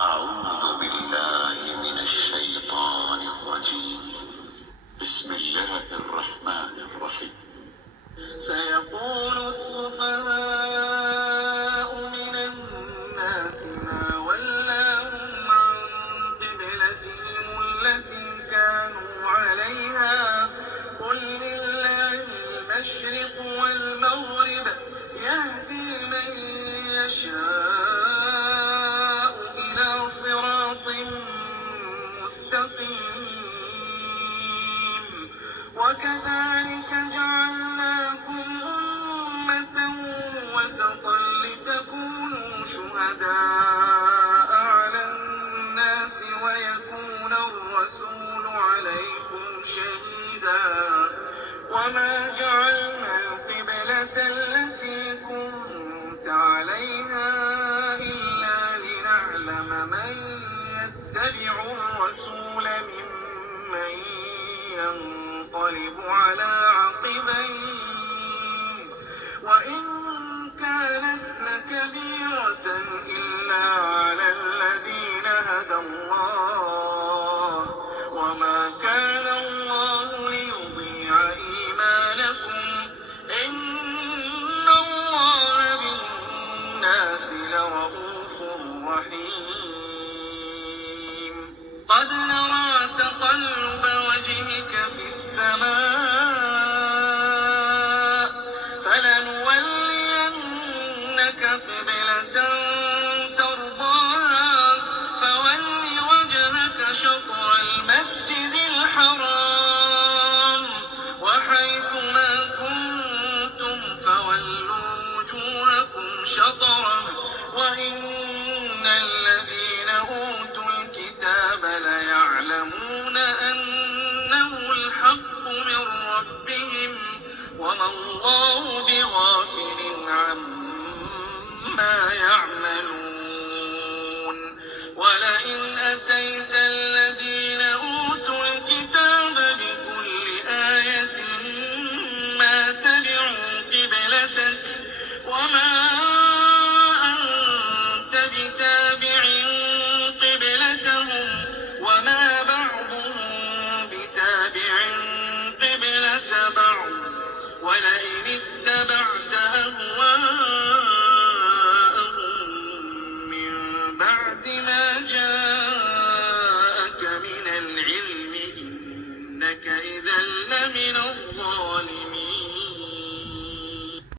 أعوذ بالله من الشيطان الرجيم. بسم الله الرحمن الرحيم. سيقول السفهاء من الناس ما ولاهم عن قبلتهم التي كانوا عليها قل لله المشرق والمغرب يهدي من يشاء إلى صراط مستقيم وكذلك جعلناكم أمة وسطا لتكونوا شهداء على الناس ويكون الرسول عليكم شهيدا وما جعلنا القبلة التي كنت عليها إلا لنعلم من يتبع الرسول ممن ينقلب على عقبيه وإن كانت لكبيرة إلا على الذين هدى الله وما كان الله ليضيع إيمانكم إن الله بالناس لرءوف رحيم قد نرى تقلب وجهك في السماء فلنولينك قبلة ترضاها فول وجهك شطر المسجد الحرام وحيث ما كنتم فولوا وجوهكم شطره وإن الذين أوتوا الكتاب ليعلمون أنه الحق من ربهم وما الله بغافل